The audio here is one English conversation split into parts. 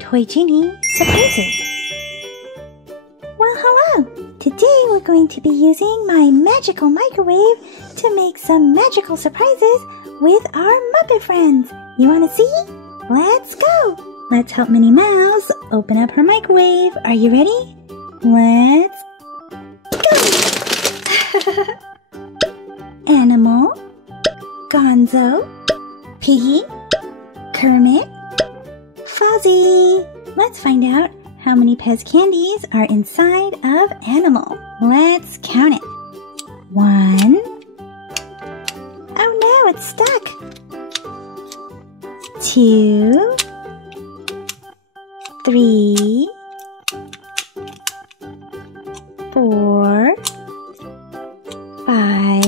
Toy Genie Surprises. Well, hello! Today we're going to be using my magical microwave to make some magical surprises with our Muppet friends. You want to see? Let's go! Let's help Minnie Mouse open up her microwave. Are you ready? Let's go! Animal, Gonzo, Piggy, Kermit, Fozzie. Let's find out how many Pez candies are inside of Animal. Let's count it. 1. Oh no, it's stuck. 2, 3, 4, 5,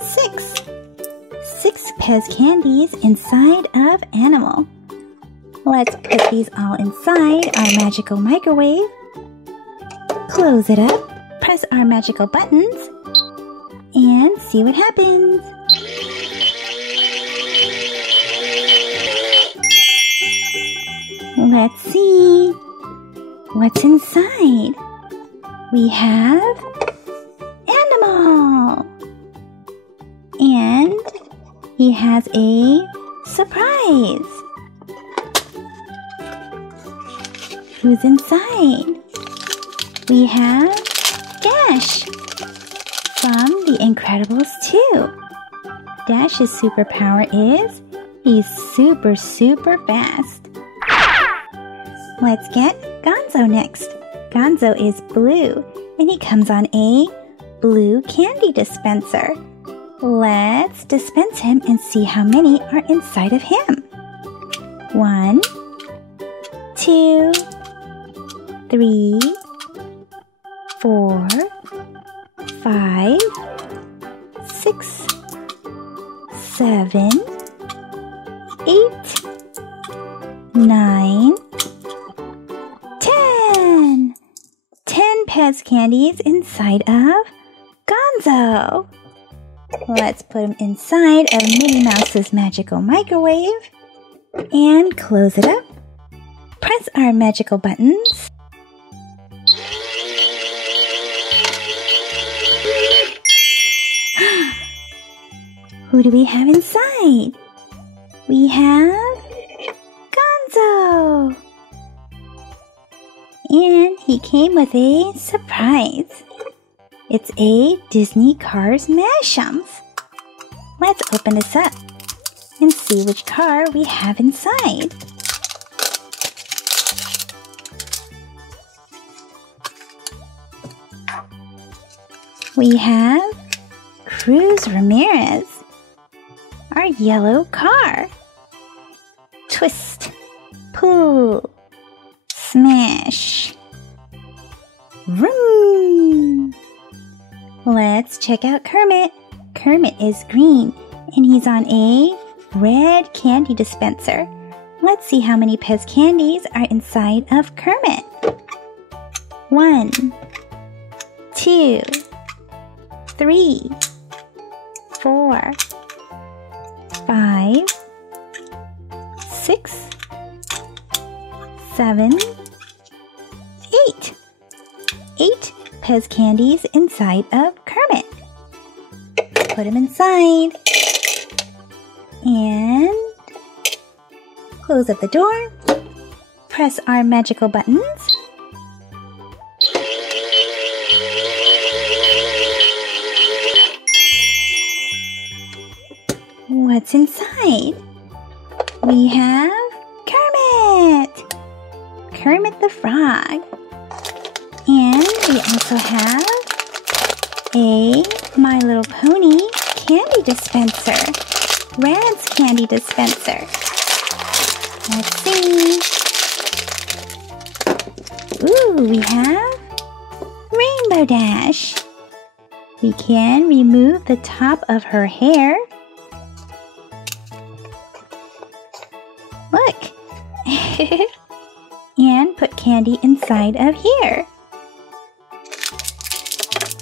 6. 6 Pez candies inside of Animal. Let's put these all inside our magical microwave. Close it up, press our magical buttons, and see what happens. Let's see what's inside. We have Animal, and he has a surprise. Who's inside? We have Dash from The Incredibles 2. Dash's superpower is he's super fast. Let's get Gonzo next. Gonzo is blue and he comes on a blue candy dispenser. Let's dispense him and see how many are inside of him. 1, 2, 3, 4, 5, 6, 7, 8, 9, 10. 10 Pez candies inside of Gonzo. Let's put him inside of Minnie Mouse's magical microwave and close it up. Press our magical buttons. Who do we have inside? We have Gonzo! And he came with a surprise. It's a Disney Cars mashup. Let's open this up and see which car we have inside. We have Cruz Ramirez, our yellow car. Twist, pull, smash, vroom. Let's check out Kermit. Kermit is green and he's on a red candy dispenser. Let's see how many Pez candies are inside of Kermit. 1, 2, 3, 4, 5, 6, 7, 8. 8 Pez candies inside of Kermit. Put him inside. And close up the door. Press our magical buttons. What's inside? We have Kermit! Kermit the Frog. And we also have a My Little Pony candy dispenser. Rad's candy dispenser. Let's see. Ooh, we have Rainbow Dash. We can remove the top of her hair. Look! And put candy inside of here.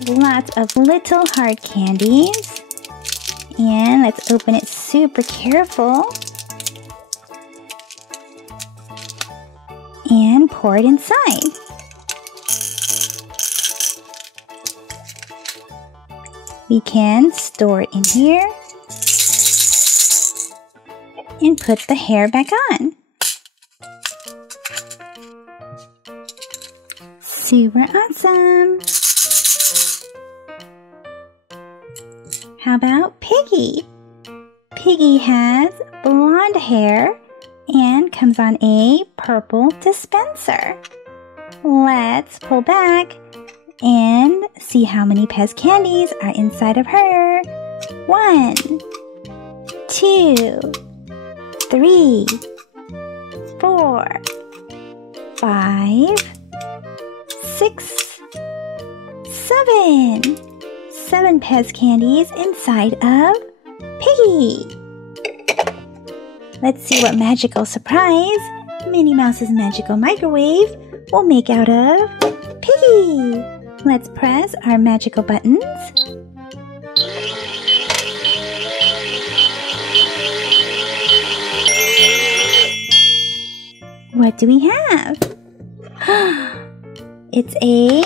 Lots of little hard candies. And let's open it super careful. and pour it inside. We can store it in here and put the hair back on. Super awesome! How about Piggy? Piggy has blonde hair and comes on a purple dispenser. Let's pull back and see how many Pez candies are inside of her. 1, 2, 3, 4, 5, 6, 7. 7 Pez candies inside of Piggy. Let's see what magical surprise Minnie Mouse's magical microwave will make out of Piggy. Let's press our magical buttons. What do we have? It's a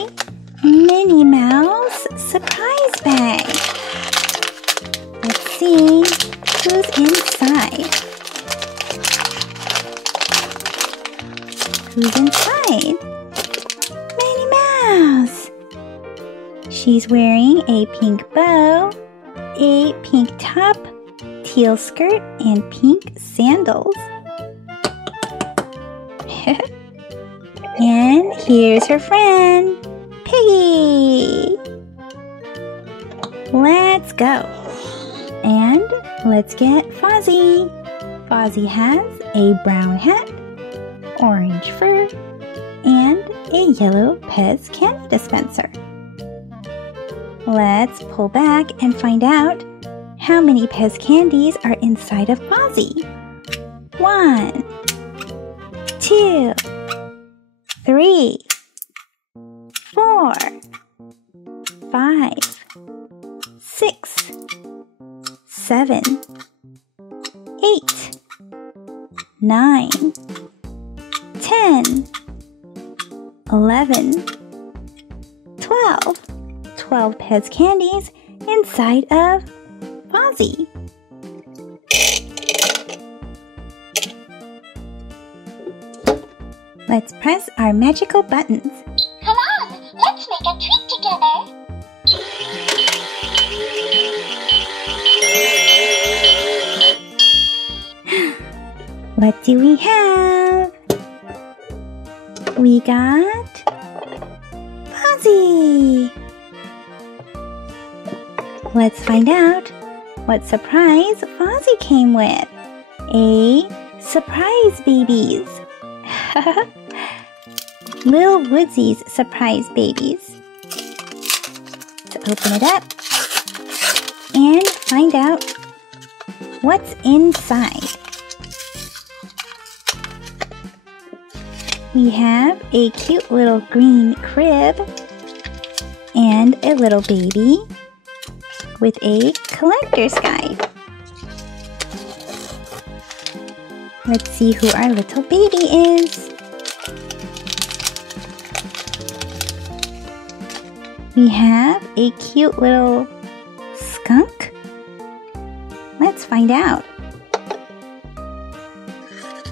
Minnie Mouse surprise bag. Let's see who's inside. Who's inside? Minnie Mouse! She's wearing a pink bow, a pink top, teal skirt, and pink sandals. And here's her friend, Piggy! Let's go! And let's get Fozzie. Fozzie has a brown hat, orange fur, and a yellow Pez Candy Dispenser. Let's pull back and find out how many Pez candies are inside of Fozzie. 1, 2, 3, 4, 5, 6, 7, 8, 9, 10, 11, 12. 12 Pez candies inside of Fozzie. Let's press our magical buttons. Come on, let's make a treat together. What do we have? We got Fozzie. Let's find out what surprise Fozzie came with. A surprise babies. Lil Woodsy's surprise babies. Let's open it up and find out what's inside. We have a cute little green crib and a little baby with a collector's guide. Let's see who our little baby is. We have a cute little skunk. Let's find out.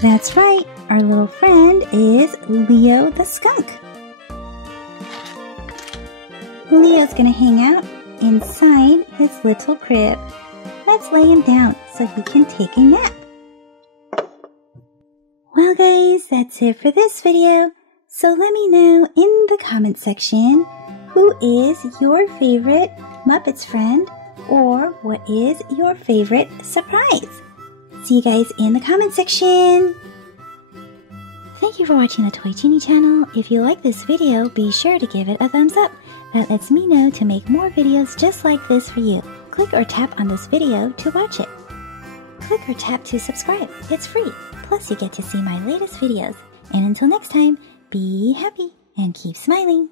That's right, our little friend is Leo the skunk. Leo's gonna hang out inside his little crib. Let's lay him down so he can take a nap. Well guys, that's it for this video. So let me know in the comment section who is your favorite Muppets friend or what is your favorite surprise. See you guys in the comment section. Thank you for watching the Toy Genie channel. If you like this video, be sure to give it a thumbs up. That lets me know to make more videos just like this for you. Click or tap on this video to watch it. Click or tap to subscribe. It's free. Plus you get to see my latest videos. And until next time, be happy and keep smiling.